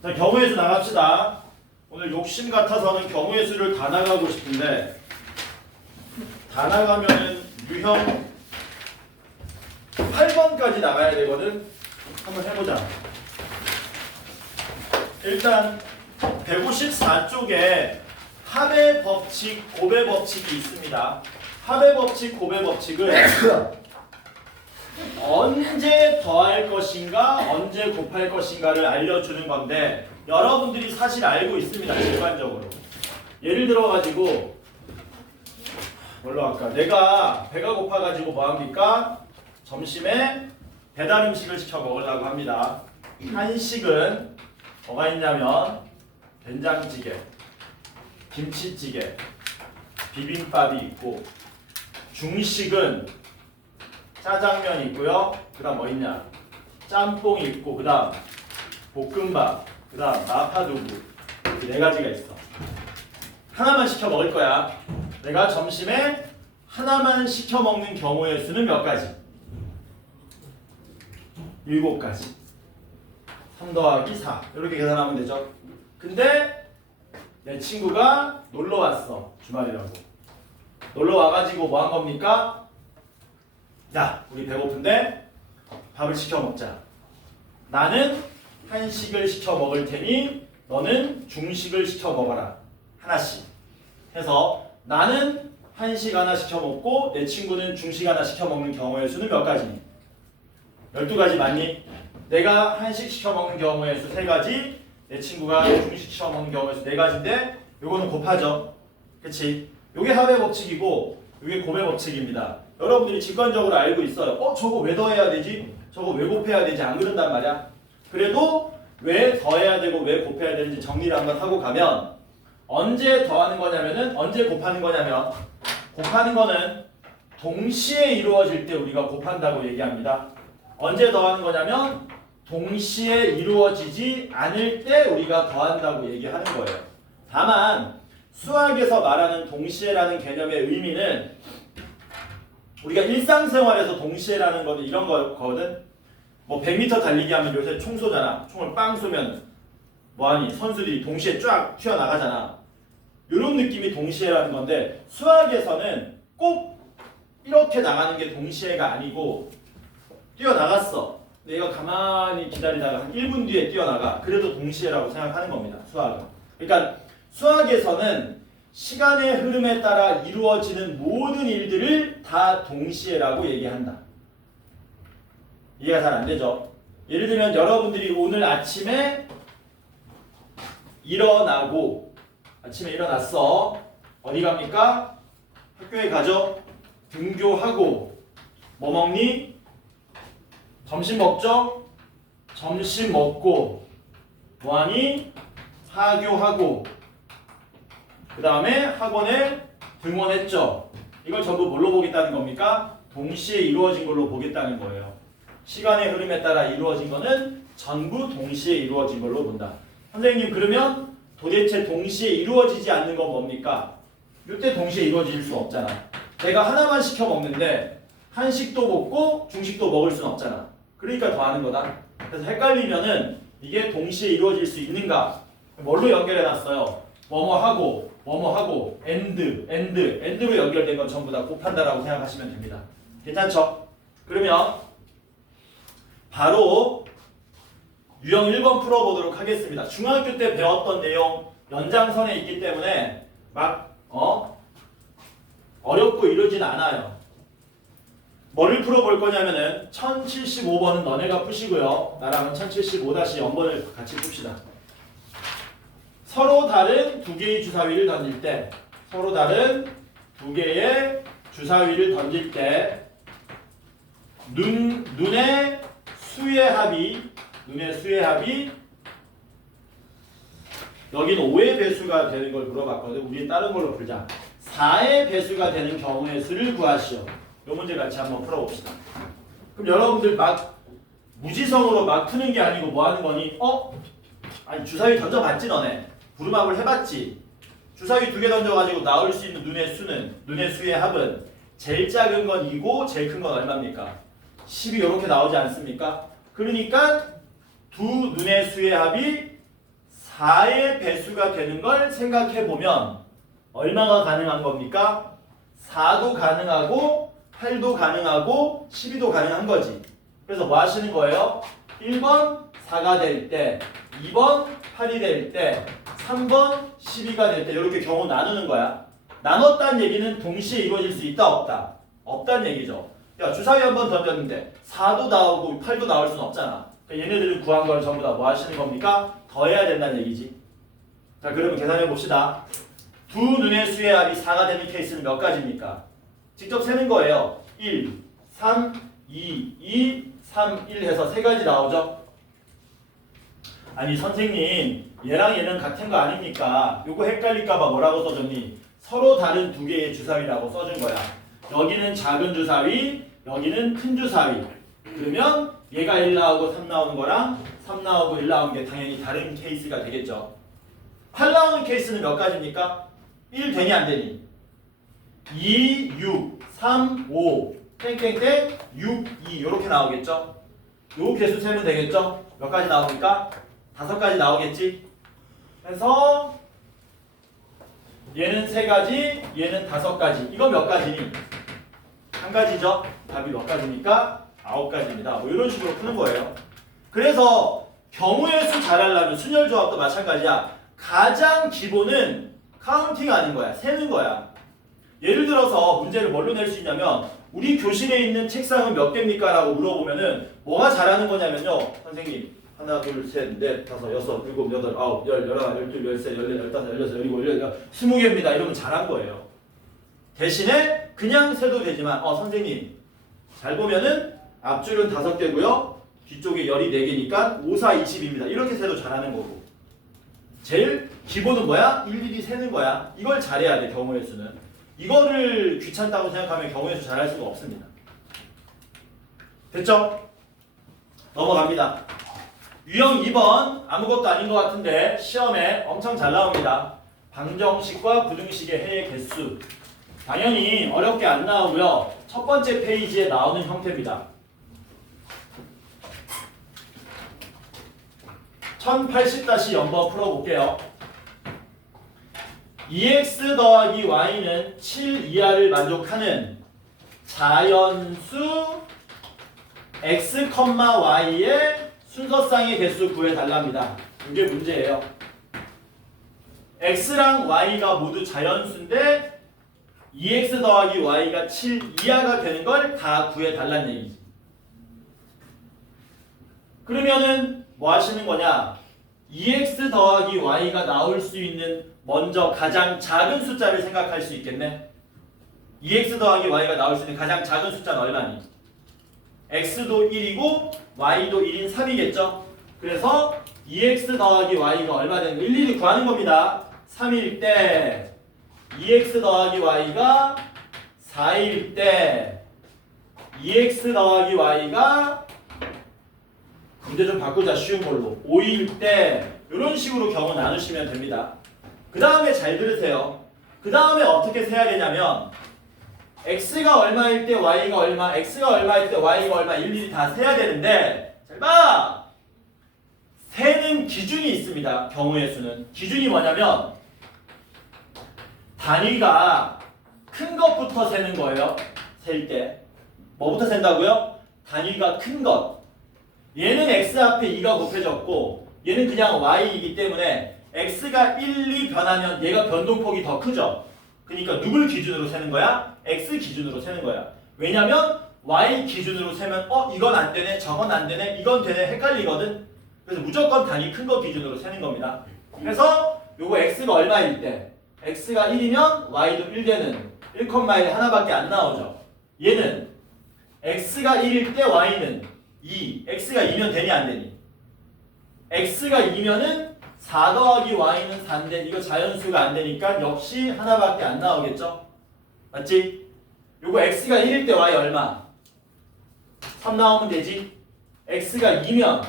자, 경우의 수 나갑시다. 오늘 욕심 같아서는 경우의 수를 다 나가고 싶은데 다 나가면은 유형 8번까지 나가야 되거든. 한번 해보자. 일단 154쪽에 합의 법칙, 곱의 법칙이 있습니다. 합의 법칙, 곱의 법칙을 언제 더할 것인가, 언제 곱할 것인가를 알려주는 건데 여러분들이 사실 알고 있습니다. 일반적으로. 예를 들어가지고 뭘로 할까? 내가 배가 고파가지고 뭐합니까? 점심에 배달 음식을 시켜 먹으려고 합니다. 한식은 뭐가 있냐면 된장찌개, 김치찌개, 비빔밥이 있고, 중식은 짜장면 있고요. 그 다음 뭐 있냐? 짬뽕이 있고, 그 다음 볶음밥, 그 다음 마파두부. 이렇게 네 가지가 있어. 하나만 시켜 먹을 거야. 내가 점심에 하나만 시켜 먹는 경우의 수는 몇 가지? 7가지. 3 더하기 4 이렇게 계산하면 되죠. 근데 내 친구가 놀러 왔어. 주말이라고. 놀러 와가지고 뭐 한 겁니까? 야, 우리 배고픈데 밥을 시켜 먹자. 나는 한식을 시켜 먹을 테니 너는 중식을 시켜 먹어라. 하나씩 해서 나는 한식 하나 시켜 먹고 내 친구는 중식 하나 시켜 먹는 경우의 수는 몇 가지니? 12가지 맞니? 내가 한식 시켜 먹는 경우의 수 3가지, 내 친구가 중식 시켜 먹는 경우의 수 4가지인데 요거는 곱하죠. 그치? 요게 합의 법칙이고 요게 곱의 법칙입니다. 여러분들이 직관적으로 알고 있어요. 저거 왜 더해야 되지? 저거 왜 곱해야 되지? 안 그런단 말이야. 그래도 왜 더해야 되고 왜 곱해야 되는지 정리를 한번 하고 가면 언제 더하는 거냐면은 언제 곱하는 거냐면 곱하는 거는 동시에 이루어질 때 우리가 곱한다고 얘기합니다. 언제 더하는 거냐면 동시에 이루어지지 않을 때 우리가 더한다고 얘기하는 거예요. 다만 수학에서 말하는 동시에라는 개념의 의미는 우리가 일상생활에서 동시에라는 거는 이런 거거든. 뭐 100m 달리기 하면 요새 총 쏘잖아. 총을 빵 쏘면 뭐하니? 선수들이 동시에 쫙 튀어나가잖아. 이런 느낌이 동시에라는 건데 수학에서는 꼭 이렇게 나가는 게 동시에가 아니고 뛰어나갔어. 내가 가만히 기다리다가 한 1분 뒤에 뛰어나가. 그래도 동시에라고 생각하는 겁니다. 수학은. 그러니까 수학에서는 시간의 흐름에 따라 이루어지는 모든 일들을 다 동시에라고 얘기한다. 이해가 잘 안 되죠? 예를 들면 여러분들이 오늘 아침에 아침에 일어났어. 어디 갑니까? 학교에 가죠? 등교하고 뭐 먹니? 점심 먹죠? 점심 먹고 뭐하니? 하교하고 그 다음에 학원에 등원했죠. 이걸 전부 뭘로 보겠다는 겁니까? 동시에 이루어진 걸로 보겠다는 거예요. 시간의 흐름에 따라 이루어진 거는 전부 동시에 이루어진 걸로 본다. 선생님 그러면 도대체 동시에 이루어지지 않는 건 뭡니까? 이때 동시에 이루어질 수 없잖아. 내가 하나만 시켜 먹는데 한식도 먹고 중식도 먹을 수는 없잖아. 그러니까 더하는 거다. 그래서 헷갈리면은 이게 동시에 이루어질 수 있는가? 뭘로 연결해놨어요? 뭐뭐하고 엔드로 연결된 건 전부 다 곱한다라고 생각하시면 됩니다. 괜찮죠? 그러면 바로 유형 1번 풀어보도록 하겠습니다. 중학교 때 배웠던 내용 연장선에 있기 때문에 막 어렵고 이러진 않아요. 뭐를 풀어볼 거냐면은 1075번은 너네가 푸시고요. 나랑은 1075-0번을 같이 풉시다. 서로 다른 두 개의 주사위를 던질 때 눈의 수의 합이 여기는 5의 배수가 되는 걸 물어봤거든. 우리는 다른 걸로 풀자. 4의 배수가 되는 경우의 수를 구하시오. 이 문제 같이 한번 풀어봅시다. 그럼 여러분들 막 무지성으로 막 푸는 게 아니고 뭐 하는 거니? 아니 주사위 던져봤지 너네? 부름합을 해봤지? 주사위 2개 던져가지고 나올 수 있는 눈의 수의 합은 제일 작은 건 2고 제일 큰 건 얼마입니까? 10이 이렇게 나오지 않습니까? 그러니까 두 눈의 수의 합이 4의 배수가 되는 걸 생각해 보면 얼마가 가능한 겁니까? 4도 가능하고 8도 가능하고 12도 가능한 거지. 그래서 뭐 하시는 거예요? 1번 4가 될 때, 2번 8이 될 때, 3번 12가 될 때 이렇게 경우 나누는 거야. 나눴다는 얘기는 동시에 이루어질 수 있다 없다? 없다는 얘기죠. 야, 주사위 한번 던졌는데 4도 나오고 8도 나올 수는 없잖아. 그러니까 얘네들을 구한 걸 전부 다 뭐 하시는 겁니까? 더해야 된다는 얘기지. 자, 그러면 계산해 봅시다. 두 눈의 수의 합이 4가 되는 케이스는 몇 가지입니까? 직접 세는 거예요. 1, 3, 2, 2, 3, 1 해서 세 가지 나오죠? 아니 선생님 얘랑 얘는 같은 거 아닙니까? 요거 헷갈릴까봐 뭐라고 써줬니? 서로 다른 두 개의 주사위라고 써준 거야. 여기는 작은 주사위, 여기는 큰 주사위. 그러면 얘가 1 나오고 3 나오는 거랑 3 나오고 1 나오는 게 당연히 다른 케이스가 되겠죠. 8 나오는 케이스는 몇 가지입니까? 1 되니 안 되니? 2, 6, 3, 5, 땡땡땡, 6, 2 이렇게 나오겠죠? 요 개수 세면 되겠죠? 몇 가지 나옵니까? 5가지 나오겠지? 그래서 얘는 3가지, 얘는 5가지. 이거 몇 가지니? 한 가지죠? 답이 몇 가지입니까? 9가지입니다. 뭐 이런 식으로 푸는 거예요. 그래서 경우의 수 잘하려면 순열 조합도 마찬가지야. 가장 기본은 카운팅 하는 거야. 세는 거야. 예를 들어서 문제를 뭘로 낼 수 있냐면 우리 교실에 있는 책상은 몇 개입니까? 라고 물어보면은 뭐가 잘하는 거냐면요. 선생님 하나 둘셋넷 다섯 여섯 일곱 여덟 아홉 열 열하나 열둘 열세 열네 열다섯 열여섯 열일곱 열여덟 20개입니다. 이러면 잘한 거예요. 대신에 그냥 세도 되지만 선생님 잘 보면은 앞줄은 5개고요. 뒤쪽에 열이 4개니까 5, 4, 20입니다. 이렇게 세도 잘하는 거고. 제일 기본은 뭐야? 일일이 세는 거야. 이걸 잘해야 돼, 경우의 수는. 이거를 귀찮다고 생각하면 경우의 수 잘할 수가 없습니다. 됐죠? 넘어갑니다. 유형 2번 아무것도 아닌 것 같은데 시험에 엄청 잘 나옵니다. 방정식과 부등식의 해의 개수. 당연히 어렵게 안 나오고요. 첫 번째 페이지에 나오는 형태입니다. 1080-0번 풀어볼게요. 2x 더하기 y는 7 이하를 만족하는 자연수 x, y의 순서쌍의 개수 구해달랍니다. 이게 문제예요. x랑 y가 모두 자연수인데 2x 더하기 y가 7 이하가 되는 걸 다 구해달라는 얘기지. 그러면은 뭐 하시는 거냐? 2x 더하기 y가 나올 수 있는 먼저 가장 작은 숫자를 생각할 수 있겠네. 2x 더하기 y가 나올 수 있는 가장 작은 숫자는 얼마니? x도 1이고 y도 1인 3이겠죠? 그래서 2x 더하기 y가 얼마 되는 거 일일이 구하는 겁니다. 3일 때 2x 더하기 y가 4일 때 2x 더하기 y가 문제 좀 바꾸자. 쉬운 걸로 5일 때 이런 식으로 경우 나누시면 됩니다. 그 다음에 잘 들으세요. 그 다음에 어떻게 세야 되냐면 x가 얼마일 때 y가 얼마, x가 얼마일 때 y가 얼마 일일이 다 세야 되는데 잘 봐! 세는 기준이 있습니다. 경우의 수는. 기준이 뭐냐면 단위가 큰 것부터 세는 거예요. 셀 때. 뭐부터 센다고요? 단위가 큰 것. 얘는 x 앞에 2가 곱해졌고 얘는 그냥 y이기 때문에 x가 1, 2 변하면 얘가 변동폭이 더 크죠. 그러니까 누굴 기준으로 세는 거야? x 기준으로 세는 거야. 왜냐면 y 기준으로 세면 이건 안 되네, 저건 안 되네, 이건 되네 헷갈리거든. 그래서 무조건 단위 큰 거 기준으로 세는 겁니다. 그래서 요거 x가 얼마일 때 x가 1이면 y도 1 되는 1,1 하나밖에 안 나오죠. 얘는 x가 1일 때 y는 2, x가 2면 되니 안 되니? x가 2면은 4 더하기 y는 4인데 이거 자연수가 안 되니까 역시 하나밖에 안 나오겠죠? 맞지? 요거 x가 1일 때 y 얼마? 3 나오면 되지? x가 2면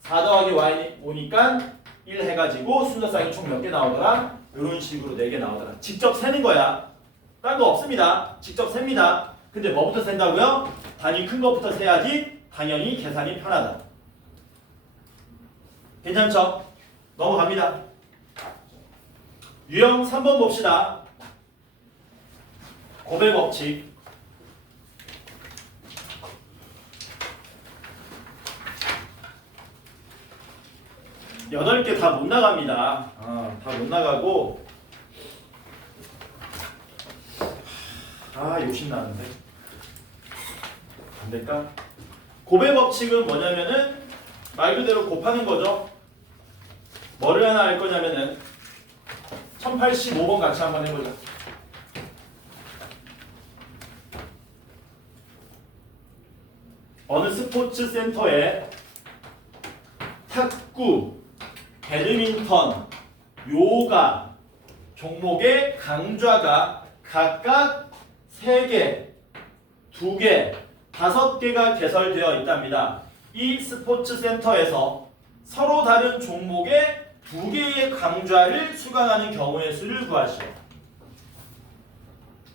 4 더하기 y 오니까 1 해가지고 순서쌍이 총 몇 개 나오더라? 이런 식으로 4개 나오더라. 직접 세는 거야. 딴 거 없습니다. 직접 셉니다. 근데 뭐부터 센다고요? 단위 큰 것부터 세야지 당연히 계산이 편하다. 괜찮죠? 넘어갑니다. 유형 3번 봅시다. 곱의 법칙. 8개 다 못 나갑니다. 다 못 나가고 욕심나는데 안 될까? 곱의 법칙은 뭐냐면은 말 그대로 곱하는 거죠. 뭐를 하나 할 거냐면은 1085번 같이 한번 해보자. 어느 스포츠 센터에 탁구, 배드민턴, 요가 종목의 강좌가 각각 3개, 2개, 5개가 개설되어 있답니다. 이 스포츠 센터에서 서로 다른 종목의 2개의 강좌를 수강하는 경우의 수를 구하시오.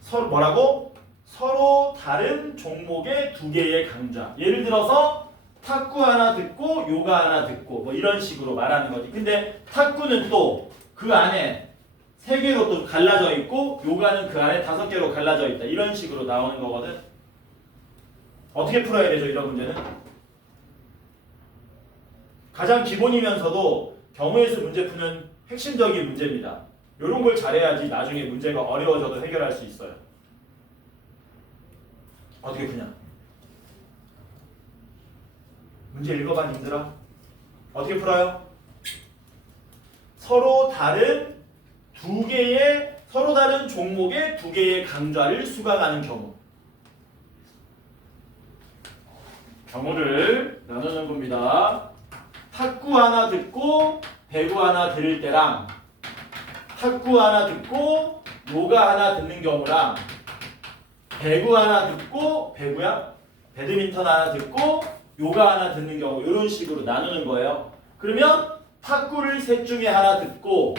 서로 뭐라고? 서로 다른 종목의 2개의 강좌. 예를 들어서 탁구 하나 듣고 요가 하나 듣고 뭐 이런 식으로 말하는 거지. 근데 탁구는 또 그 안에 3개로 또 갈라져 있고 요가는 그 안에 5개로 갈라져 있다. 이런 식으로 나오는 거거든. 어떻게 풀어야 되죠, 이런 문제는? 가장 기본이면서도 경우의 수 문제 푸는 핵심적인 문제입니다. 이런 걸 잘해야지 나중에 문제가 어려워져도 해결할 수 있어요. 어떻게 푸냐? 문제 읽어봐, 님들아. 어떻게 풀어요? 서로 다른 종목의 2개의 강좌를 수강하는 경우를 나누는 겁니다. 탁구 하나 듣고 배구 하나 들을 때랑 탁구 하나 듣고 요가 하나 듣는 경우랑 배구 하나 듣고 배드민턴 하나 듣고 요가 하나 듣는 경우 이런 식으로 나누는 거예요. 그러면 탁구를 셋 중에 하나 듣고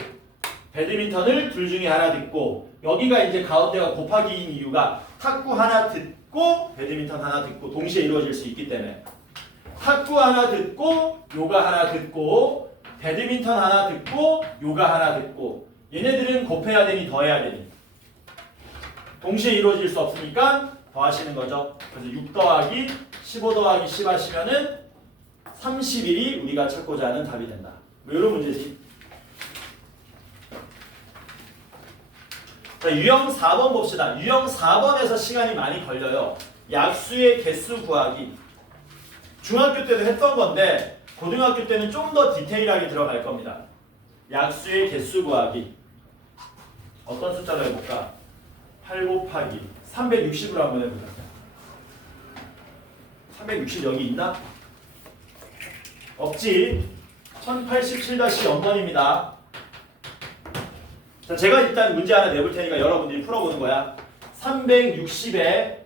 배드민턴을 둘 중에 하나 듣고 여기가 이제 가운데가 곱하기인 이유가 탁구 하나 듣고 배드민턴 하나 듣고 동시에 이루어질 수 있기 때문에 탁구 하나 듣고 요가 하나 듣고 배드민턴 하나 듣고 요가 하나 듣고 얘네들은 곱해야 되니 더해야 되니 동시에 이루어질 수 없으니까 더하시는 거죠. 그래서 6 더하기 15 더하기 10 하시면은 31이 우리가 찾고자 하는 답이 된다. 뭐 이런 문제지. 자, 유형 4번 봅시다. 유형 4번에서 시간이 많이 걸려요. 약수의 개수 구하기. 중학교 때도 했던 건데 고등학교 때는 좀 더 디테일하게 들어갈 겁니다. 약수의 개수 구하기. 어떤 숫자로 해볼까? 8 곱하기 360으로 한번 해보자. 360 여기 있나? 없지. 1087-0번입니다. 자, 제가 일단 문제 하나 내볼 테니까 여러분들이 풀어보는 거야. 360에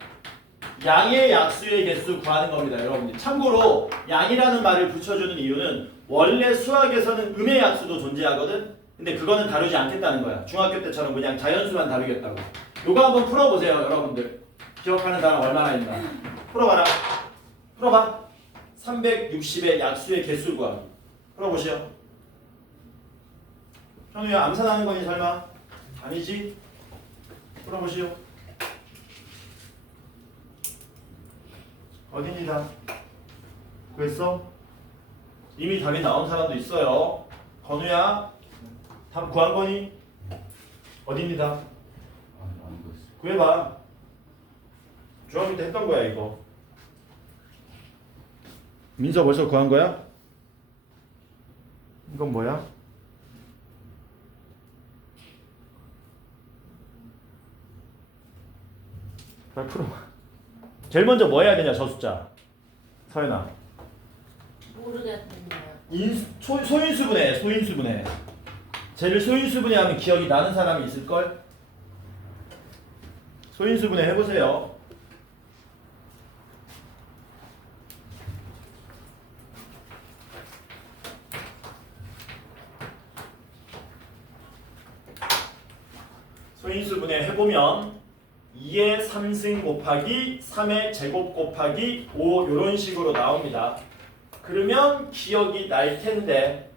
양의 약수의 개수 구하는 겁니다. 여러분들 참고로 양이라는 말을 붙여주는 이유는 원래 수학에서는 음의 약수도 존재하거든. 근데 그거는 다루지 않겠다는 거야. 중학교 때처럼 그냥 자연수만 다루겠다고. 요거 한번 풀어보세요. 여러분들 기억하는 사람 얼마나 있나. 풀어봐라. 풀어봐. 360의 약수의 개수 구하기. 풀어보시오. 현우야 암산하는 거니 설마? 아니지? 풀어보시오. 어디니다? 구했어? 이미 답이 나온 사람도 있어요. 건우야 답 구한 거니? 어디니다? 구해봐. 중학교 때 했던 거야 이거. 민서 벌써 구한 거야? 이건 뭐야? 잘 풀어. 제일 먼저 뭐 해야 되냐 저 숫자. 서연아. 모르겠는데요. 소인수분해. 소인수분해. 쟤를 소인수분해 하면 기억이 나는 사람이 있을걸? 소인수분해 해보세요. 소인수분해 해보면 2의 3승 곱하기 3의 제곱 곱하기 5 이런 식으로 나옵니다. 그러면 기억이 날 텐데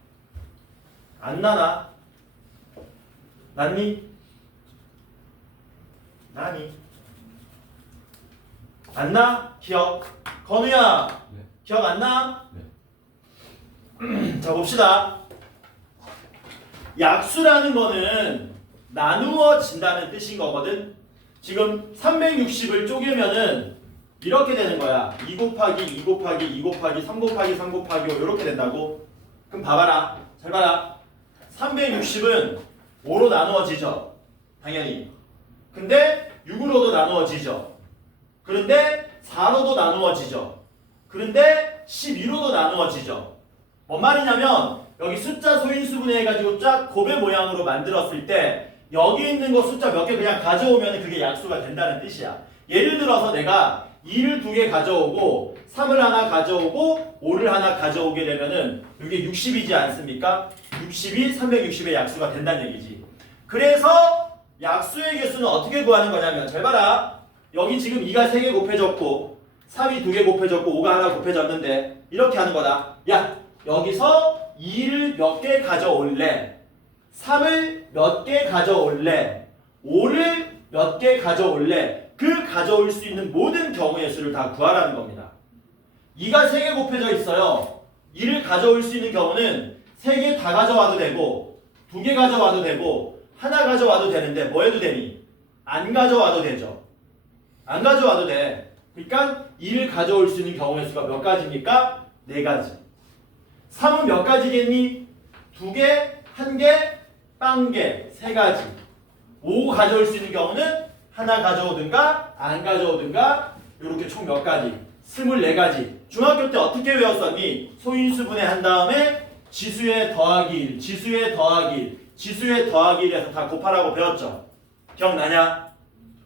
안 나나? 났니? 나니? 안 나? 기억. 건우야, 네. 기억 안 나? 네. 자, 봅시다. 약수라는 거는 나누어진다는 뜻인 거거든. 지금 360을 쪼개면은 이렇게 되는 거야. 2 곱하기 2 곱하기 2 곱하기 3 곱하기 3 곱하기 5 이렇게 된다고. 그럼 봐봐라. 잘 봐라. 360은 5로 나누어지죠. 당연히. 근데 6으로도 나누어지죠. 그런데 4로도 나누어지죠. 그런데 12로도 나누어지죠. 뭔 말이냐면 여기 숫자 소인수분해 해가지고 쫙 곱의 모양으로 만들었을 때 여기 있는 거 숫자 몇 개 그냥 가져오면 그게 약수가 된다는 뜻이야. 예를 들어서 내가 2를 2개 가져오고 3을 하나 가져오고 5를 하나 가져오게 되면은 이게 60이지 않습니까? 60이 360의 약수가 된다는 얘기지. 그래서 약수의 개수는 어떻게 구하는 거냐면 잘 봐라. 여기 지금 2가 3개 곱해졌고 3이 2개 곱해졌고 5가 하나 곱해졌는데 이렇게 하는 거다. 야, 여기서 2를 몇 개 가져올래? 3을 몇 개 가져올래? 5를 몇 개 가져올래? 그 가져올 수 있는 모든 경우의 수를 다 구하라는 겁니다. 2가 3개 곱해져 있어요. 2를 가져올 수 있는 경우는 3개 다 가져와도 되고 2개 가져와도 되고 하나 가져와도 되는데 뭐 해도 되니? 안 가져와도 되죠. 안 가져와도 돼. 그러니까 2를 가져올 수 있는 경우의 수가 몇 가지입니까? 4가지. 3은 몇 가지겠니? 2개, 1개, 빵개, 3가지. 5 가져올 수 있는 경우는 하나 가져오든가 안 가져오든가 이렇게 총 몇 가지? 24가지. 중학교 때 어떻게 외웠었니? 소인수분해 한 다음에 지수에 더하기 1, 지수에 더하기 1, 지수에 더하기 1에서 다 곱하라고 배웠죠? 기억나냐?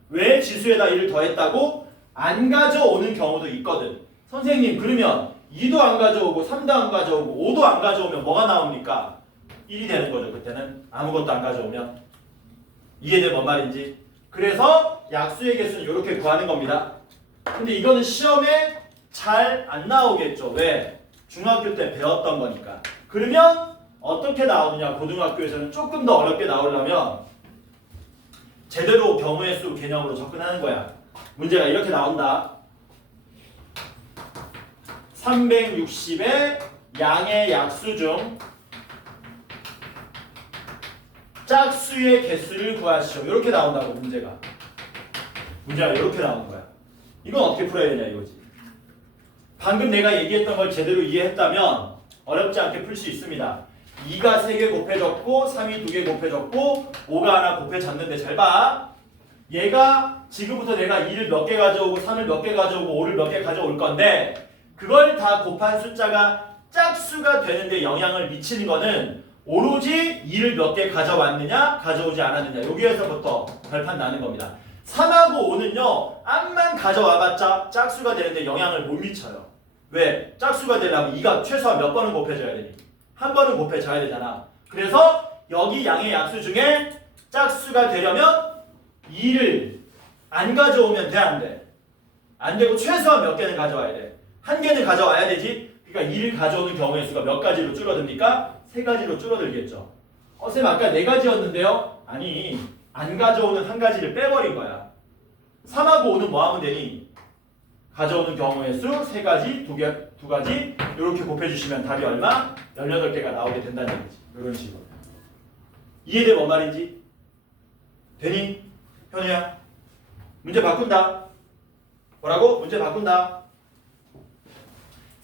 왜 지수에다 1을 더했다고? 안 가져오는 경우도 있거든. 선생님 그러면 2도 안 가져오고 3도 안 가져오고 5도 안 가져오면 뭐가 나옵니까? 1이 되는 거죠. 그때는 아무것도 안 가져오면. 이해돼 뭔 말인지? 그래서 약수의 개수는 이렇게 구하는 겁니다. 근데 이거는 시험에 잘 안 나오겠죠. 왜? 중학교 때 배웠던 거니까. 그러면 어떻게 나오느냐? 고등학교에서는 조금 더 어렵게 나오려면 제대로 경우의 수 개념으로 접근하는 거야. 문제가 이렇게 나온다. 360의 양의 약수 중 짝수의 개수를 구하시오. 이렇게 나온다고 문제가. 문제가 이렇게 나오는 거야. 이건 어떻게 풀어야 되냐 이거지. 방금 내가 얘기했던 걸 제대로 이해했다면 어렵지 않게 풀 수 있습니다. 2가 3개 곱해졌고 3이 2개 곱해졌고 5가 하나 곱해졌는데 잘 봐. 얘가 지금부터 내가 2를 몇 개 가져오고 3을 몇 개 가져오고 5를 몇 개 가져올 건데 그걸 다 곱한 숫자가 짝수가 되는데 영향을 미치는 거는 오로지 2를 몇 개 가져왔느냐 가져오지 않았느냐 여기에서부터 결판 나는 겁니다. 3하고 5는요 암만 가져와봤자 짝수가 되는데 영향을 못 미쳐요. 왜? 짝수가 되려면 2가 최소한 몇 번은 곱해져야 되니? 한 번은 곱해져야 되잖아. 그래서 여기 양의 약수 중에 짝수가 되려면 2를 안 가져오면 돼? 안 돼? 안 되고 최소한 몇 개는 가져와야 돼. 한 개는 가져와야 되지. 그러니까 2를 가져오는 경우의 수가 몇 가지로 줄어듭니까? 3가지로 줄어들겠죠. 쌤 아까 4가지였는데요? 아니 안 가져오는 한 가지를 빼버린 거야. 3하고 5는 뭐 하면 되니? 가져오는 경우의 수 3가지, 2가지 이렇게 곱해주시면 답이 얼마? 18개가 나오게 된다는 얘기지. 이런 식으로. 이해돼 뭔 말인지? 되니? 현우야? 문제 바꾼다. 뭐라고? 문제 바꾼다.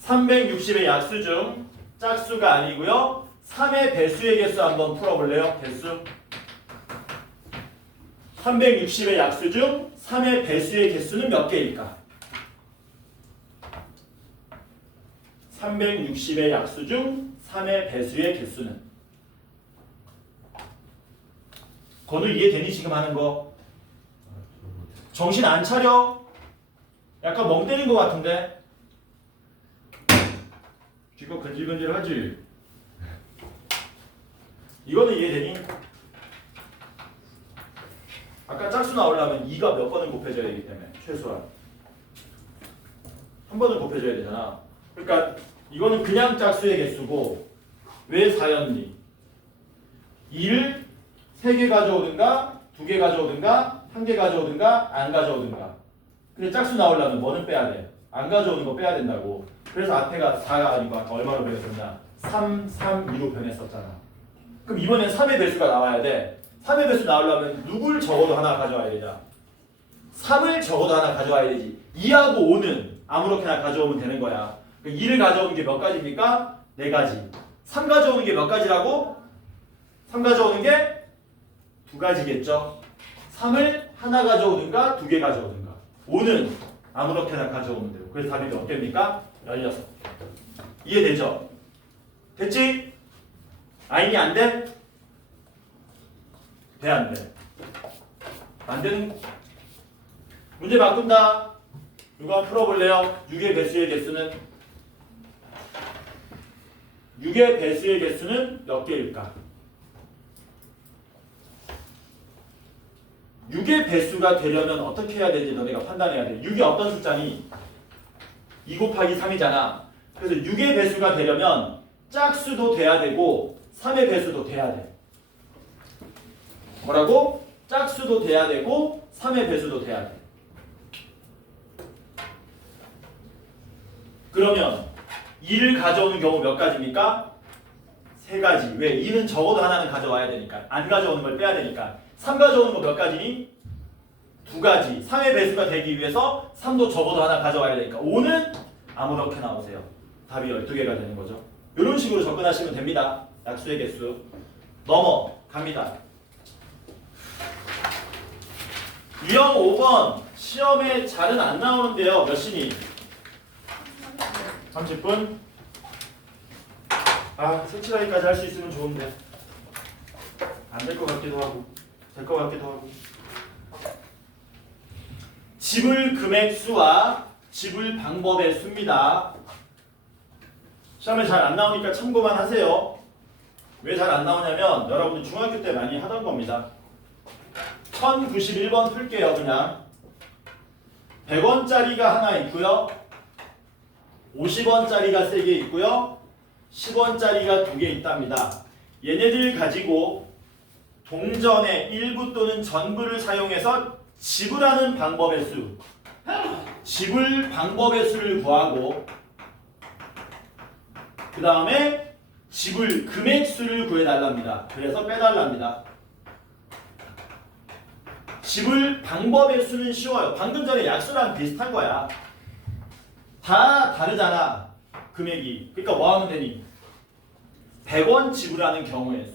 360의 약수 중 짝수가 아니고요. 3의 배수의 개수 한번 풀어볼래요? 배수. 360의 약수 중 3의 배수의 개수는 몇 개일까? 360의 약수 중 3의 배수의 개수는 건우 이해되니 지금 하는 거? 정신 안 차려? 약간 멍 때린 것 같은데? 지금 근질근질하지? 이거는 이해되니? 아까 짝수 나오려면 2가 몇 번은 곱해져야 되기 때문에 최소한 한 번은 곱해줘야 되잖아. 그러니까 이거는 그냥 짝수의 개수고 왜 4였니? 2를 3개 가져오든가 2개 가져오든가 1개 가져오든가 안 가져오든가. 근데 짝수 나오려면 뭐는 빼야 돼? 안 가져오는 거 빼야 된다고. 그래서 앞에가 4가 아니고 아까 얼마로 변했었냐? 3, 3, 2로 변했었잖아. 그럼 이번엔 3의 배수가 나와야 돼. 3의 배수 나오려면 누굴 적어도 하나 가져와야 되냐? 3을 적어도 하나 가져와야 되지. 2하고 5는 아무렇게나 가져오면 되는 거야. 2를 가져오는 게 몇 가지입니까? 4가지. 3 가져오는 게 몇 가지라고? 3 가져오는 게 2가지겠죠. 3을 하나 가져오든가 2개 가져오든가. 5는 아무렇게나 가져오면 돼요. 그래서 답이 몇 개입니까? 16개. 이해되죠? 됐지? 아인이 안 돼? 돼, 안 돼? 안 되는 문제 바꾼다. 이거 한번 풀어볼래요? 6의 배수의 개수는 6의 배수의 개수는 몇 개일까? 6의 배수가 되려면 어떻게 해야 되는지 너네가 판단해야 돼. 6이 어떤 숫자니? 2 곱하기 3이잖아. 그래서 6의 배수가 되려면 짝수도 돼야 되고 3의 배수도 돼야 돼. 뭐라고? 짝수도 돼야 되고 3의 배수도 돼야 돼. 그러면 2를 가져오는 경우 몇 가지입니까? 3가지. 왜? 2는 적어도 하나는 가져와야 되니까. 안 가져오는 걸 빼야 되니까. 3 가져오는 거 몇 가지니? 2가지. 3의 배수가 되기 위해서 3도 적어도 하나 가져와야 되니까. 5는 아무렇게 나오세요. 답이 12개가 되는 거죠. 이런 식으로 접근하시면 됩니다. 약수의 개수. 넘어갑니다. 유형 5번. 시험에 잘은 안 나오는데요. 몇 시니? 30분? 아, 색칠하기까지 할 수 있으면 좋은데 안 될 것 같기도 하고 될 것 같기도 하고. 지불 금액 수와 지불 방법의 수입니다. 시험에 잘 안 나오니까 참고만 하세요. 왜 잘 안 나오냐면 여러분들 중학교 때 많이 하던 겁니다. 1091번 풀게요. 그냥 100원짜리가 하나 있고요. 50원짜리가 3개 있고요. 10원짜리가 2개 있답니다. 얘네들 가지고 동전의 일부 또는 전부를 사용해서 지불하는 방법의 수, 지불 방법의 수를 구하고 그 다음에 지불 금액 수를 구해달랍니다. 그래서 빼달랍니다. 지불 방법의 수는 쉬워요. 방금 전에 약수랑 비슷한 거야. 다 다르잖아. 금액이. 그러니까 뭐 하면 되니? 100원 지불하는 경우의 수.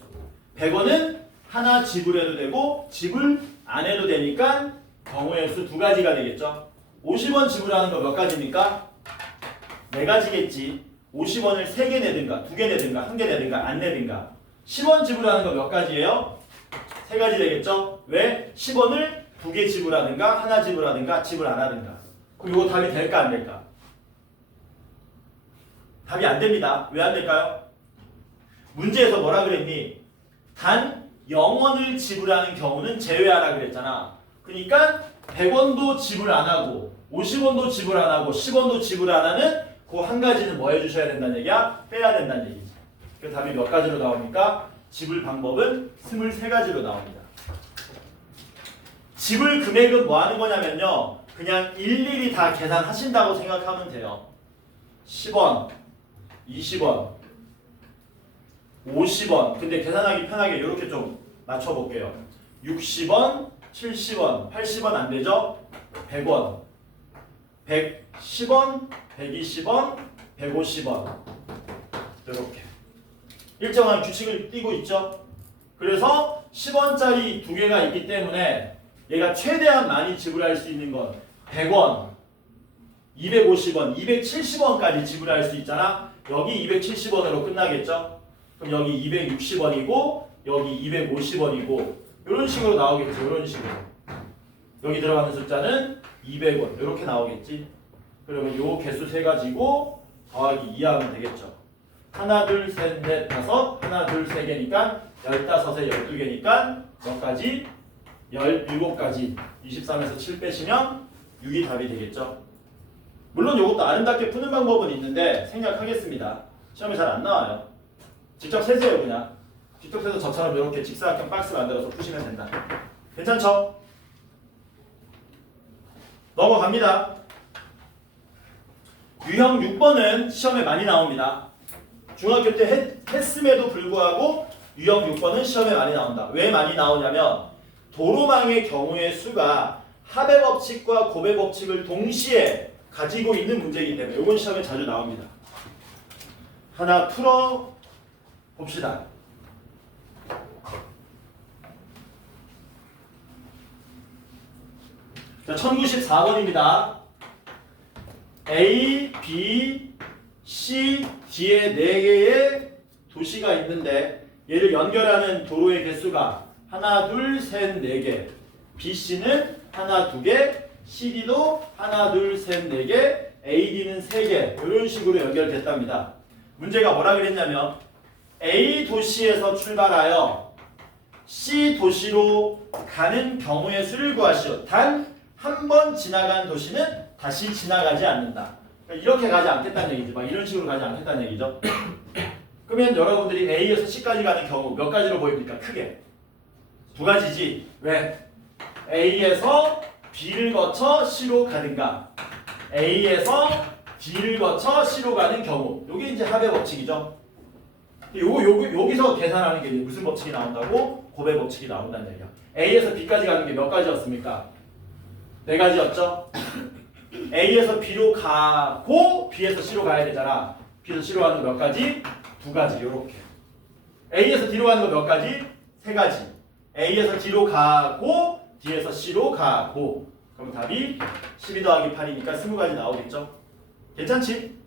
100원은 하나 지불해도 되고 지불 안 해도 되니까 경우의 수 2가지가 되겠죠. 50원 지불하는 거 몇 가지입니까? 4가지겠지. 50원을 3개 내든가 2개 내든가 1개 내든가 안 내든가. 10원 지불하는 거 몇 가지예요? 3가지 되겠죠. 왜? 10원을 2개 지불하든가 하나 지불하든가 지불 안 하든가. 그럼 이거 답이 될까 안 될까? 답이 안 됩니다. 왜 안 될까요? 문제에서 뭐라 그랬니? 단 0원을 지불하는 경우는 제외하라 그랬잖아. 그러니까 100원도 지불 안 하고 50원도 지불 안 하고 10원도 지불 안 하는 그 한 가지는 뭐 해주셔야 된다는 얘기야? 빼야 된다는 얘기지. 그 답이 몇 가지로 나옵니까? 지불 방법은 23가지로 나옵니다. 지불 금액은 뭐 하는 거냐면요. 그냥 일일이 다 계산하신다고 생각하면 돼요. 10원, 20원, 50원. 근데 계산하기 편하게 이렇게 좀 맞춰볼게요. 60원, 70원, 80원 안 되죠? 100원, 110원, 120원, 150원. 이렇게 일정한 규칙을 띠고 있죠. 그래서 10원짜리 2개가 있기 때문에 얘가 최대한 많이 지불할 수 있는 건 100원, 250원, 270원까지 지불할 수 있잖아. 여기 270원으로 끝나겠죠. 그럼 여기 260원이고 여기 250원이고 이런 식으로 나오겠지. 이런 식으로. 여기 들어가는 숫자는 200원 이렇게 나오겠지. 그러면 요 개수 3가지고 더하기 2하면 되겠죠. 하나, 둘, 셋, 넷, 다섯. 하나, 둘, 3개니까 15에 12개니까 몇 가지? 17가지. 23에서 7 빼시면 6이 답이 되겠죠. 물론 이것도 아름답게 푸는 방법은 있는데 생략하겠습니다. 시험에 잘 안 나와요. 직접 세세요 그냥. 직접해서 저처럼 이렇게 직사각형 박스 만들어서 푸시면 된다. 괜찮죠? 넘어갑니다. 유형 6번은 시험에 많이 나옵니다. 중학교 때 했음에도 불구하고 유형 6번은 시험에 많이 나온다. 왜 많이 나오냐면 도로망의 경우의 수가 합의 법칙과 곱의 법칙을 동시에 가지고 있는 문제이기 때문에 이건 시험에 자주 나옵니다. 하나 풀어 봅시다. 자, 1094번입니다. A, B, C, D의 4개의 도시가 있는데 얘를 연결하는 도로의 개수가 하나, 둘, 셋, 4개. BC는 하나, 2개, CD도 하나, 둘, 셋, 4개, AD는 3개. 이런 식으로 연결됐답니다. 문제가 뭐라 그랬냐면 A 도시에서 출발하여 C 도시로 가는 경우의 수를 구하시오. 단 한 번 지나간 도시는 다시 지나가지 않는다. 그러니까 이렇게 가지 않겠다는 얘기죠. 막 이런 식으로 가지 않겠다는 얘기죠. 그러면 여러분들이 A에서 C까지 가는 경우 몇 가지로 보입니까? 크게 두 가지지. 왜? A에서 B를 거쳐 C로 가든가 A에서 D를 거쳐 C로 가는 경우. 이게 이제 합의 법칙이죠. 여기서 계산하는 게 무슨 법칙이 나온다고? 곱의 법칙이 나온다는 얘기야. A에서 B까지 가는 게 몇 가지였습니까? 4가지였죠. A에서 B로 가고 B에서 C로 가야 되잖아. B에서 C로 가는 거 몇 가지? 2가지. 요렇게. A에서 D로 가는 거 몇 가지? 3가지. A에서 D로 가고 D에서 C로 가고. 그럼 답이 12 더하기 8이니까 20가지 나오겠죠. 괜찮지?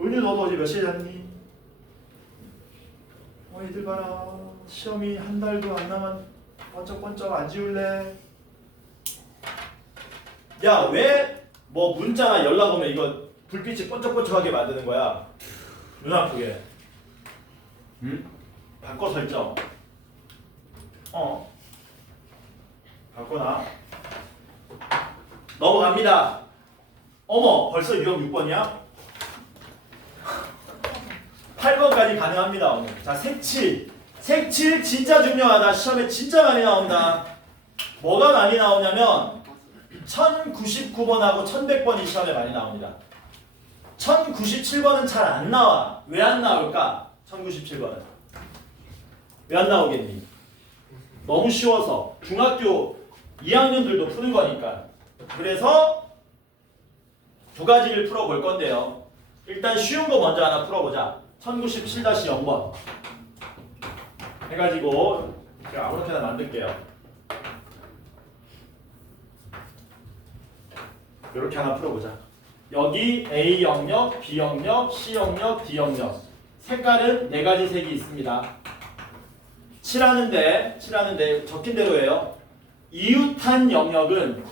은유 너도 어제 몇 시에 잤니? 애들 봐라. 시험이 한 달도 안 남았. 번쩍번쩍 안 지울래? 야, 왜 뭐 문자나 연락 오면 이거 불빛이 번쩍번쩍하게 만드는 거야? 눈 아프게. 응? 바꿔 설정. 바꿔놔. 넘어갑니다. 어머, 벌써 유형 6번이야? 8번까지 가능합니다. 오늘. 자, 색칠. 색칠 진짜 중요하다. 시험에 진짜 많이 나온다. 뭐가 많이 나오냐면 1099번하고 1100번이 시험에 많이 나옵니다. 1097번은 잘 안 나와. 왜 안 나올까? 1097번은. 왜 안 나오겠니? 너무 쉬워서. 중학교 2학년들도 푸는 거니까. 그래서 2가지를 풀어볼 건데요. 일단 쉬운 거 먼저 하나 풀어보자. 1097-0번 해가지고 제가 아무렇게나 만들게요. 이렇게 하나 풀어보자. 여기 A 영역, B 영역, C 영역, D 영역. 색깔은 4가지 색이 있습니다. 칠하는데 적힌 대로예요. 이웃한 영역은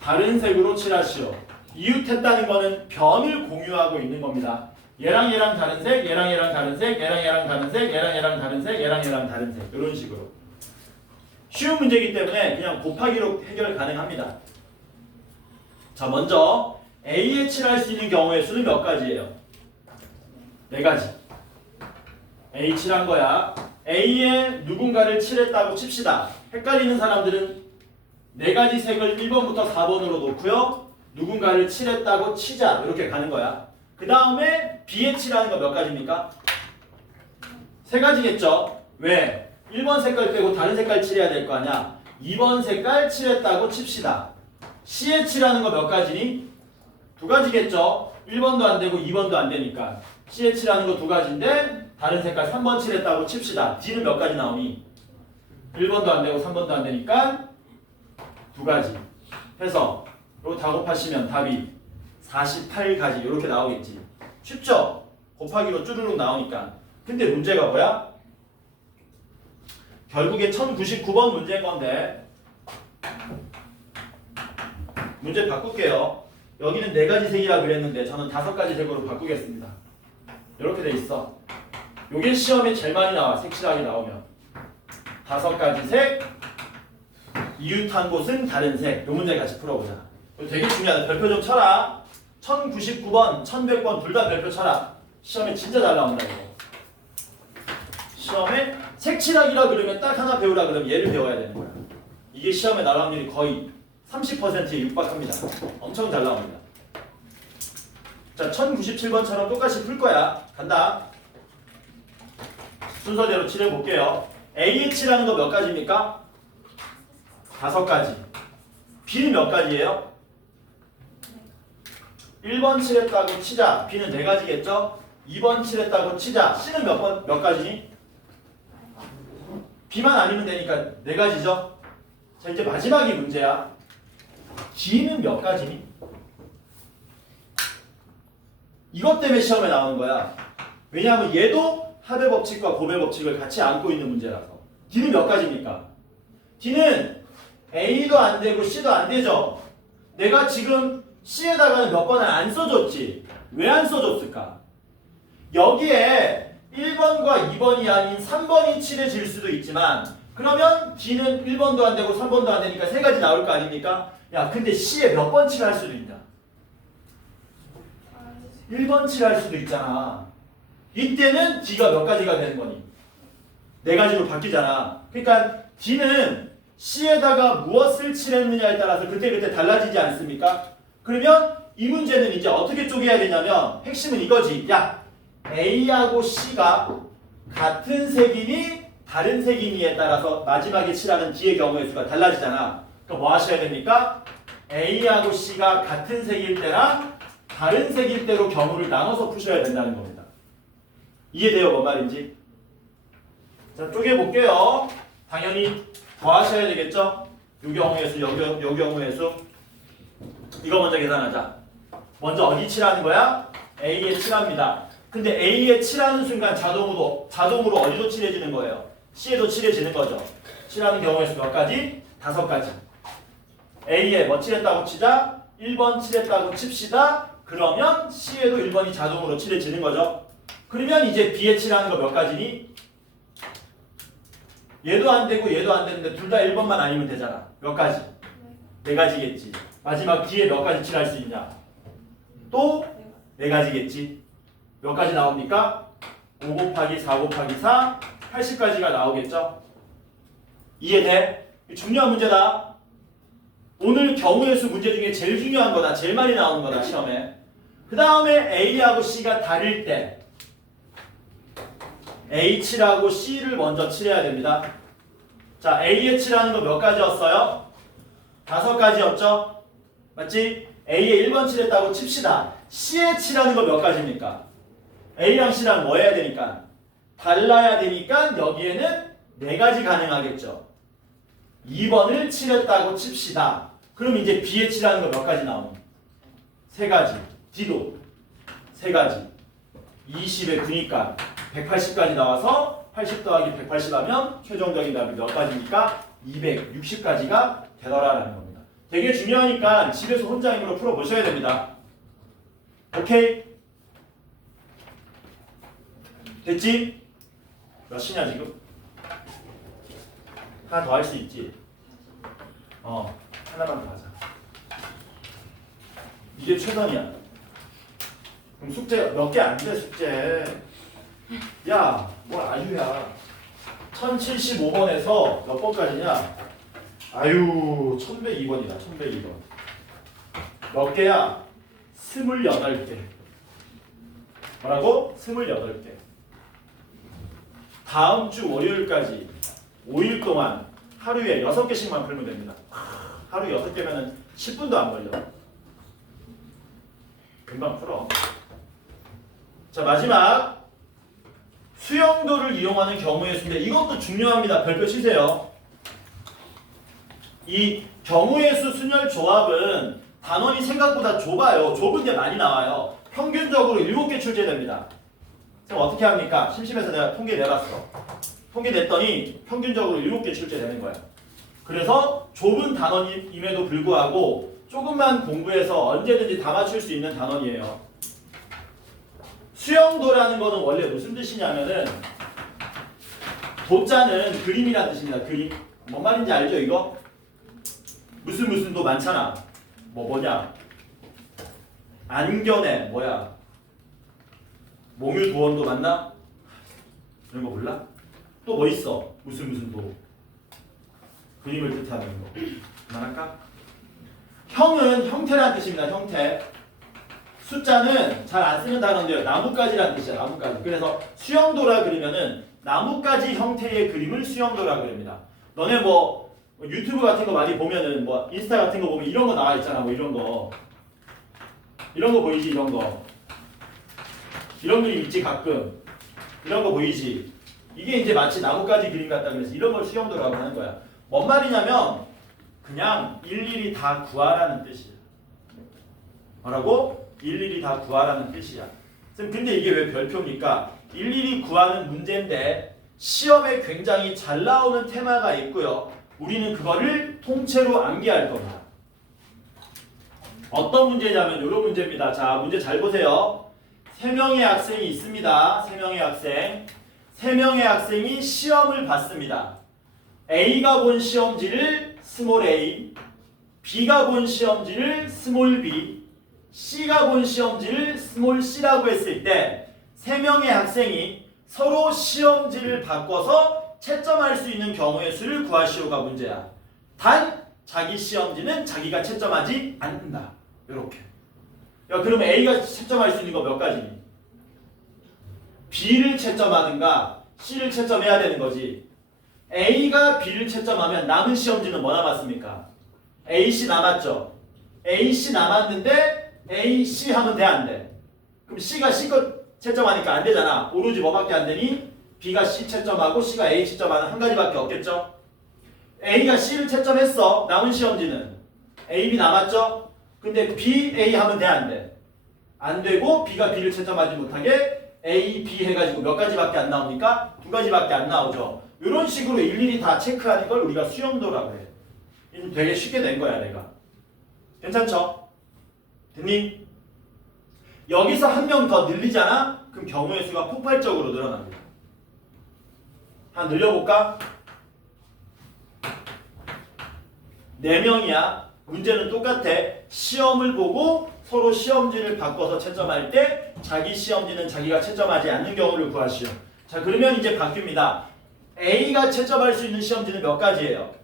다른 색으로 칠하시오. 이웃했다는 거는 변을 공유하고 있는 겁니다. 얘랑 얘랑 다른 색, 얘랑 얘랑 다른 색, 얘랑 얘랑 다른 색, 얘랑 얘랑 다른 색, 얘랑 얘랑 다른 색. 이런 식으로. 쉬운 문제이기 때문에 그냥 곱하기로 해결 가능합니다. 자, 먼저 A에 칠할 수 있는 경우의 수는 몇 가지예요? 4가지. A 칠한 거야. A에 누군가를 칠했다고 칩시다. 헷갈리는 사람들은 4가지 색을 1번부터 4번으로 놓고요. 누군가를 칠했다고 치자. 이렇게 가는 거야. 그 다음에 B에 칠하는 거 몇 가지입니까? 3가지겠죠. 왜? 1번 색깔 빼고 다른 색깔 칠해야 될 거 아니야. 2번 색깔 칠했다고 칩시다. C에 칠하는 거 몇 가지니? 2가지겠죠. 1번도 안 되고 2번도 안 되니까. C에 칠하는 거 2가지인데 다른 색깔 3번 칠했다고 칩시다. D는 몇 가지 나오니? 1번도 안 되고 3번도 안 되니까 2가지. 해서 이거 다 곱하시면 답이 48가지 이렇게 나오겠지. 쉽죠? 곱하기로 쭈르륵 나오니까. 근데 문제가 뭐야? 결국에 1099번 문제인 건데 문제 바꿀게요. 여기는 4가지 색이라 그랬는데 저는 5가지 색으로 바꾸겠습니다. 이렇게 돼 있어. 요게 시험에 제일 많이 나와. 색칠하게 나오면 5가지 색, 이웃한 곳은 다른 색. 요 문제 같이 풀어보자. 되게 중요하다. 별표 좀 쳐라. 1099번, 1100번 둘 다 별표 쳐라. 시험에 진짜 잘 나온다 이거. 시험에 색칠하기라 그러면 딱 하나 배우라 그러면 얘를 배워야 되는 거야. 이게 시험에 나올 확률이 거의 30%에 육박합니다. 엄청 잘 나옵니다. 자, 1097번처럼 똑같이 풀 거야. 간다. 순서대로 칠해 볼게요. A에 칠하는 거 몇 가지입니까? 5가지. B는 몇 가지예요? 1번 칠했다고 치자. B는 4가지겠죠? 2번 칠했다고 치자. C는 몇 가지니? B만 아니면 되니까 4가지죠? 자, 이제 마지막이 문제야. D는 몇 가지니? 이것 때문에 시험에 나오는 거야. 왜냐하면 얘도 합의 법칙과 곱의 법칙을 같이 안고 있는 문제라서. D는 몇 가지입니까? D는 A도 안 되고 C도 안 되죠? 내가 지금 C에다가는 몇 번을 안 써줬지? 왜 안 써줬을까? 여기에 1번과 2번이 아닌 3번이 칠해질 수도 있지만 그러면 D는 1번도 안 되고 3번도 안 되니까 3가지 나올 거 아닙니까? 야, 근데 C에 몇 번 칠할 수도 있냐? 1번 칠할 수도 있잖아. 이때는 D가 몇 가지가 되는 거니? 4가지로 바뀌잖아. 그러니까 D는 C에다가 무엇을 칠했느냐에 따라서 그때그때 달라지지 않습니까? 그러면 이 문제는 이제 어떻게 쪼개야 되냐면 핵심은 이거지. 야, A하고 C가 같은 색이니 다른 색이니에 따라서 마지막에 칠하는 D의 경우의 수가 달라지잖아. 그럼 뭐 하셔야 됩니까? A하고 C가 같은 색일 때랑 다른 색일 때로 경우를 나눠서 푸셔야 된다는 겁니다. 이해돼요? 뭔 말인지? 자, 쪼개볼게요. 당연히 더하셔야 되겠죠? 요 경우의 수, 요 경우의 수. 이거 먼저 계산하자. 먼저 어디 칠하는 거야? A에 칠합니다. 근데 A에 칠하는 순간 자동으로 어디도 칠해지는 거예요? C에도 칠해지는 거죠. 칠하는 경우의 수 몇 가지? 5가지. A에 뭐 칠했다고 치자? 1번 칠했다고 칩시다. 그러면 C에도 1번이 자동으로 칠해지는 거죠. 그러면 이제 B에 칠하는 거 몇 가지니? 얘도 안 되고 얘도 안 되는데 둘 다 1번만 아니면 되잖아. 몇 가지? 4가지겠지. 마지막 D에 몇 가지 칠할 수 있냐? 또 4가지겠지. 몇 가지 나옵니까? 5 곱하기 4 곱하기 4 80가지가 나오겠죠? 이해돼? 중요한 문제다. 오늘 경우의 수 문제 중에 제일 중요한 거다. 제일 많이 나오는 거다. 시험에. 그 다음에 A하고 C가 다를 때 A 칠하고 C를 먼저 칠해야 됩니다. 자, A에 칠하는 거 몇 가지였어요? 5가지였죠? 맞지? A에 1번 칠했다고 칩시다. C에 칠하는 거 몇 가지입니까? A랑 C랑 뭐 해야 되니까? 달라야 되니까 여기에는 4가지 가능하겠죠. 2번을 칠했다고 칩시다. 그럼 이제 B에 칠하는 거 몇 가지 나오니? 3가지. D도 3가지. 20에 9니까 180까지 나와서 80 더하기 180 하면 최종적인 답이 몇 가지입니까? 260가지가 되더라라는 겁니다. 되게 중요하니까 집에서 혼자 힘으로 풀어보셔야 됩니다. 오케이? 됐지? 몇 시냐 지금? 하나 더 할 수 있지? 하나만 더 하자. 이게 최선이야. 그럼 숙제 몇 개 안 돼 숙제. 야, 뭘 아유야. 1075번에서 몇 번까지냐? 아유, 1102번이다. 1102번. 몇 개야? 28개. 뭐라고? 28개. 다음 주 월요일까지 5일 동안 하루에 6개씩만 풀면 됩니다. 하루에 6개면 10분도 안 걸려. 금방 풀어. 자, 마지막 수영도를 이용하는 경우의 수인데 이것도 중요합니다. 별표 치세요. 이 경우의 수 순열 조합은 단원이 생각보다 좁아요. 좁은데 많이 나와요. 평균적으로 7개 출제됩니다. 그럼 어떻게 합니까? 심심해서 내가 통계 내봤어. 통계 냈더니 평균적으로 7개 출제되는 거야. 그래서 좁은 단원임에도 불구하고 조금만 공부해서 언제든지 다 맞출 수 있는 단원이에요. 수영도라는 거는 원래 무슨 뜻이냐면은 도자는 그림이라는 뜻입니다. 그림. 뭔 말인지 알죠 이거? 무슨 도 많잖아. 뭐냐? 안견에 뭐야? 몽유도원도 맞나? 이런 거 몰라? 또 뭐 있어? 무슨 도? 그림을 뜻하는 거. 그만할까? 형은 형태라는 뜻입니다. 형태. 숫자는 잘 안 쓰는 단어인데요. 나뭇가지라는 뜻이야. 나뭇가지. 그래서 수영도라 그리면은 나뭇가지 형태의 그림을 수영도라 그립니다. 너네 뭐 유튜브 같은 거 많이 보면은 뭐 인스타 같은 거 보면 이런 거 나와 있잖아. 뭐 이런 거. 이런 거 보이지? 이런 거. 이런 그림 있지 가끔. 이런 거 보이지? 이게 이제 마치 나뭇가지 그림 같다 그래서 이런 걸 수영도라고 하는 거야. 뭔 말이냐면 그냥 일일이 다 구하라는 뜻이야. 뭐라고? 일일이 다 구하라는 뜻이야. 근데 이게 왜 별표입니까? 일일이 구하는 문제인데 시험에 굉장히 잘 나오는 테마가 있고요. 우리는 그거를 통째로 암기할 겁니다. 어떤 문제냐면 이런 문제입니다. 자, 문제 잘 보세요. 3명의 학생이 있습니다. 3명의 학생. 3명의 학생이 시험을 봤습니다. A가 본 시험지를 스몰 a, B가 본 시험지를 스몰 b, C가 본 시험지를 스몰 c라고 했을 때 3명의 학생이 서로 시험지를 바꿔서 채점할 수 있는 경우의 수를 구하시오가 문제야. 단 자기 시험지는 자기가 채점하지 않는다. 이렇게. 야, 그러면 A가 채점할 수 있는 거 몇 가지니? B를 채점하든가 C를 채점해야 되는 거지. A가 B를 채점하면 남은 시험지는 뭐 남았습니까? AC 남았죠. AC 남았는데 AC 하면 돼, 안 돼? 그럼 C가 C 것 채점하니까 안 되잖아. 오로지 뭐밖에 안 되니? B가 C 채점하고 C가 A 채점하는 한 가지밖에 없겠죠. A가 C를 채점했어. 남은 시험지는 A, B 남았죠. 근데 B, A 하면 돼, 안 돼? 안 되고 B가 B를 채점하지 못하게 A, B 해가지고 몇 가지밖에 안 나옵니까? 2가지밖에 안 나오죠. 이런 식으로 일일이 다 체크하는 걸 우리가 수영도라고 해. 되게 쉽게 낸 거야, 내가. 괜찮죠? 됐니? 여기서 한 명 더 늘리잖아? 그럼 경우의 수가 폭발적으로 늘어납니다. 한번 늘려볼까? 4명이야. 문제는 똑같아. 시험을 보고 서로 시험지를 바꿔서 채점할 때 자기 시험지는 자기가 채점하지 않는 경우를 구하시오. 자, 그러면 이제 바뀝니다. A가 채점할 수 있는 시험지는 몇 가지예요?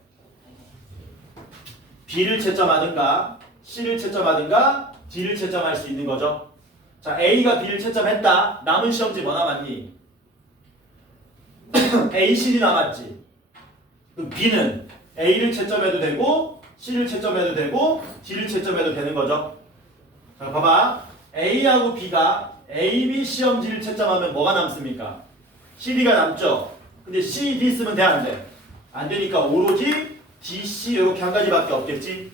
B를 채점하든가 C를 채점하든가 D를 채점할 수 있는 거죠. 자, A가 B를 채점했다. 남은 시험지 뭐 남았니? A, C이 남았지. 그럼 B는 A를 채점해도 되고 C를 채점해도 되고 D를 채점해도 되는 거죠. 자, 봐봐. A하고 B가 A, B 시험지를 채점하면 뭐가 남습니까? CD가 남죠. 근데 C, D 쓰면 돼, 안 돼? 안 되니까 오로지 D, C 이렇게 한 가지밖에 없겠지.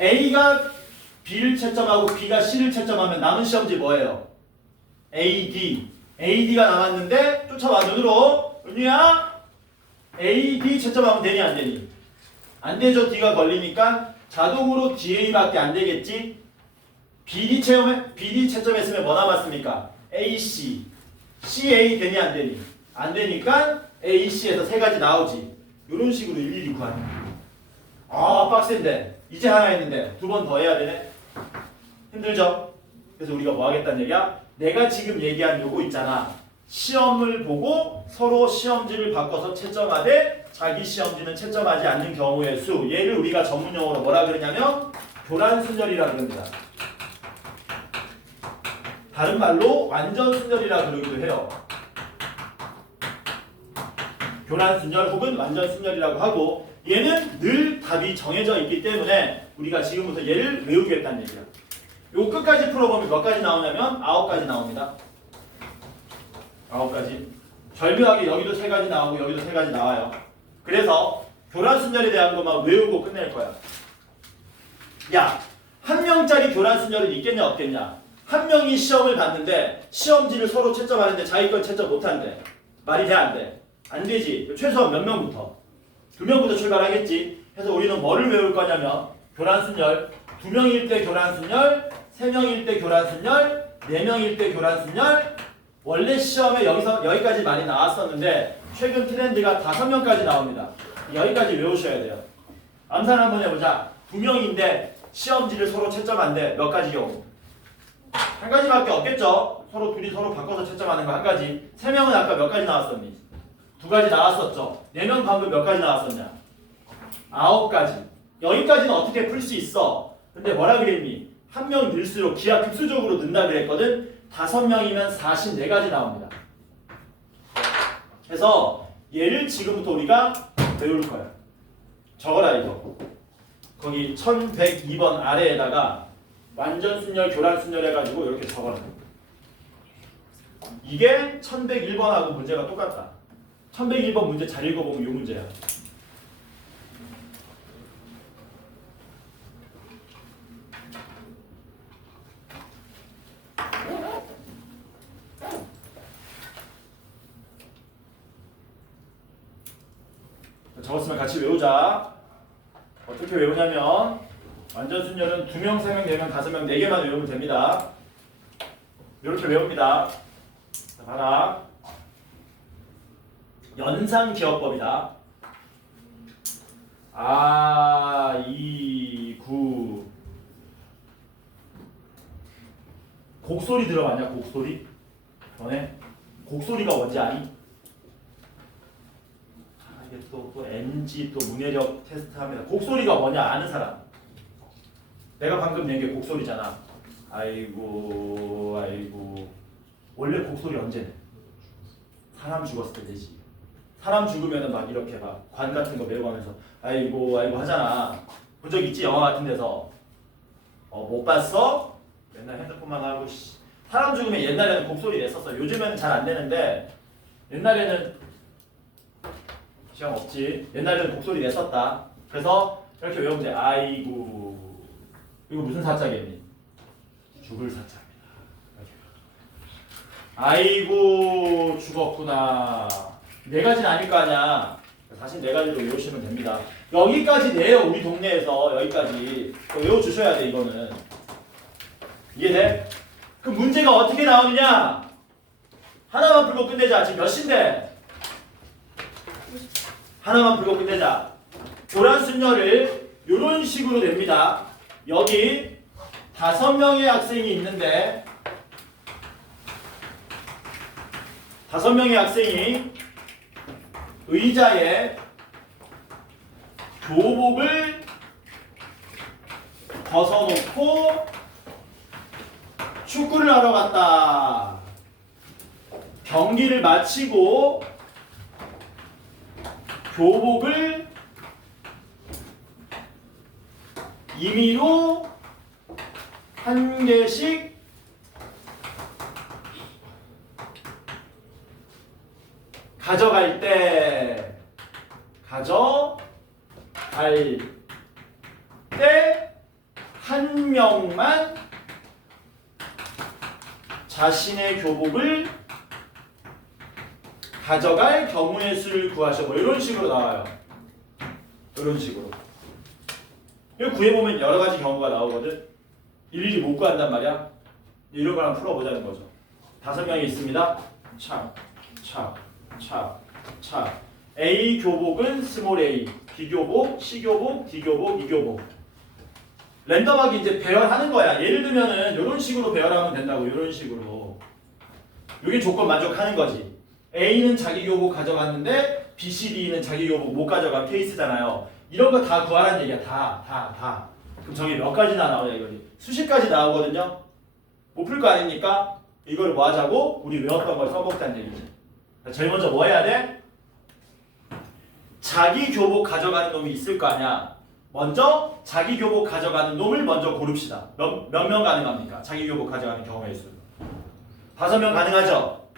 A가 B를 채점하고 B가 C를 채점하면 남은 시험지 뭐예요? A, D. A, D가 남았는데 쫓아와 눈으로. 은유야? A, D 채점하면 되니 안 되니? 안 되죠. D가 걸리니까 자동으로 DA밖에 안 되겠지. BD 채점했으면 뭐 남았습니까? AC. CA 되니 안 되니? 안 되니까 AC에서 3가지 나오지. 이런 식으로 일일이 구하는 거야. 아, 빡센데. 이제 하나 했는데 2번 더 해야 되네. 힘들죠? 그래서 우리가 뭐 하겠다는 얘기야? 내가 지금 얘기한 요거 있잖아. 시험을 보고 서로 시험지를 바꿔서 채점하되 자기 시험지는 채점하지 않는 경우의 수. 얘를 우리가 전문용어로 뭐라 그러냐면 교란순열이라 그럽니다. 다른 말로 완전순열이라 그러기도 해요. 교란순열 혹은 완전순열이라고 하고 얘는 늘 답이 정해져 있기 때문에 우리가 지금부터 얘를 외우겠다는 얘기야. 요 끝까지 풀어보면 몇 가지 나오냐면 9가지 나옵니다. 9가지. 절묘하게 여기도 3가지 나오고 여기도 3가지 나와요. 그래서 교란순열에 대한 것만 외우고 끝낼 거야. 야, 한 명짜리 교란순열은 있겠냐 없겠냐? 한 명이 시험을 봤는데 시험지를 서로 채점하는데 자기 걸 채점 못한대. 말이 돼 안 돼? 안 되지. 최소한 몇 명부터? 2명부터 출발하겠지. 그래서 우리는 뭐를 외울 거냐면 교란순열. 2명일 때 교란순열, 3명일 때 교란순열, 4명일 때 교란순열. 원래 시험에 여기까지 많이 나왔었는데 최근 트렌드가 5명까지 나옵니다. 여기까지 외우셔야 돼요. 암산 한번 해보자. 2명인데 시험지를 서로 채점한대. 몇 가지 경우? 한 가지밖에 없겠죠. 서로 둘이 서로 바꿔서 채점하는 거 한 가지. 3명은 아까 몇 가지 나왔었니? 2가지 나왔었죠. 4명 방금 몇 가지 나왔었냐? 9가지. 여기까지는 어떻게 풀 수 있어? 근데 뭐라 그랬니? 한 명 늘수록 기하 급수적으로 는다 그랬거든. 5명이면 44가지 나옵니다. 그래서 얘를 지금부터 우리가 배울 거야. 적어라 이거. 거기 1102번 아래에다가 완전 순열, 교란 순열 해가지고 이렇게 적어라. 이게 1101번하고 문제가 똑같다. 1101번 문제 잘 읽어보면 이 문제야. 적었으면 같이 외우자. 어떻게 외우냐면 완전 순열은 2명, 3명, 4명, 5명, 4개만 외우면 됩니다. 이렇게 외웁니다. 자, 봐라. 연상기억법이다. 아, 이, 구. 곡소리 들어봤냐? 곡소리? 너네? 곡소리가 뭔지 아니? 이게 또 NG 또 문해력 테스트합니다. 곡소리가 뭐냐 아는 사람? 내가 방금 낸 게 곡소리잖아. 아이고 아이고. 원래 곡소리 언제 내? 사람 죽었을 때 되지. 사람 죽으면은 막 이렇게 막 관 같은 거 메고 가면서 아이고 아이고 하잖아. 본 적 있지? 영화 같은 데서. 못 봤어? 맨날 핸드폰만 하고 씨. 사람 죽으면 옛날에는 곡소리 냈었어. 요즘에는 잘 안 내는데 옛날에는 시험 없지. 옛날에는 곡소리 냈었다. 그래서 이렇게 외우면 돼. 아이고. 이거 무슨 사자겠니? 죽을 사자입니다. 아이고 죽었구나. 4가지는 아닐 거 아니야. 사실 4가지로 외우시면 됩니다. 여기까지 내요. 우리 동네에서 여기까지 외워주셔야 돼. 이거는 이해돼? 그 문제가 어떻게 나오느냐? 하나만 풀고 끝내자. 지금 몇 시인데? 하나만 풀고 끝내자. 교란 순열을 이런 식으로 냅니다. 여기 5명의 학생이 있는데 5명의 학생이 의자에 교복을 벗어놓고 축구를 하러 갔다. 경기를 마치고 교복을 임의로 1개씩 가져갈 때 한 명만 자신의 교복을 가져갈 경우의 수를 구하셔. 뭐 이런 식으로 나와요. 이런 식으로. 이거 구해보면 여러 가지 경우가 나오거든. 일일이 못 구한단 말이야. 이런 거랑 풀어보자는 거죠. 5명이 있습니다. 차. A 교복은 스몰 a, B 교복, C 교복, D 교복, E 교복. 랜덤하게 이제 배열하는 거야. 예를 들면은 이런 식으로 배열하면 된다고. 이런 식으로. 이게 조건 만족하는 거지. A는 자기 교복 가져갔는데 B, C, D는 자기 교복 못 가져간 케이스잖아요. 이런 거 다 구하라는 얘기야. 다. 그럼 저기 몇 가지나 나오냐 이거지. 수십 가지 나오거든요. 못 풀 거 아닙니까? 이걸 뭐 하자고? 우리 외웠던 걸 써먹자는 얘기지. 제일 먼저 뭐 해야 돼? 자기 교복 가져가는 놈이 있을 거 아니야. 먼저 자기 교복 가져가는 놈을 먼저 고릅시다. 몇 명 가능합니까? 자기 교복 가져가는 경우의 수. 5명 가능하죠?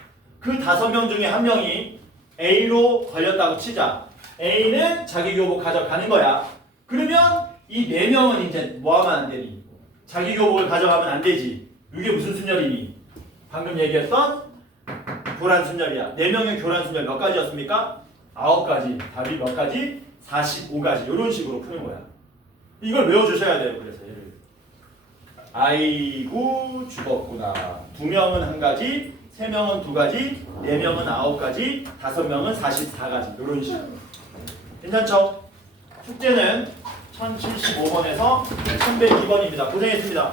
그 5명 중에 한 명이 A로 걸렸다고 치자. A는 자기 교복 가져가는 거야. 그러면 이 4명은 이제 뭐 하면 안 되니? 자기 교복을 가져가면 안 되지. 이게 무슨 순열이니? 방금 얘기했던 교란 순열이야. 4명의 교란 순열 몇 가지였습니까? 9가지. 답이 몇 가지? 45가지. 이런 식으로 푸는 거야. 이걸 외워주셔야 돼요. 그래서 얘를. 아이고 죽었구나. 2명은 1가지, 3명은 2가지, 4명은 9가지, 5명은 44가지. 이런 식으로. 괜찮죠? 숙제는 1075번에서 1102번입니다. 고생했습니다.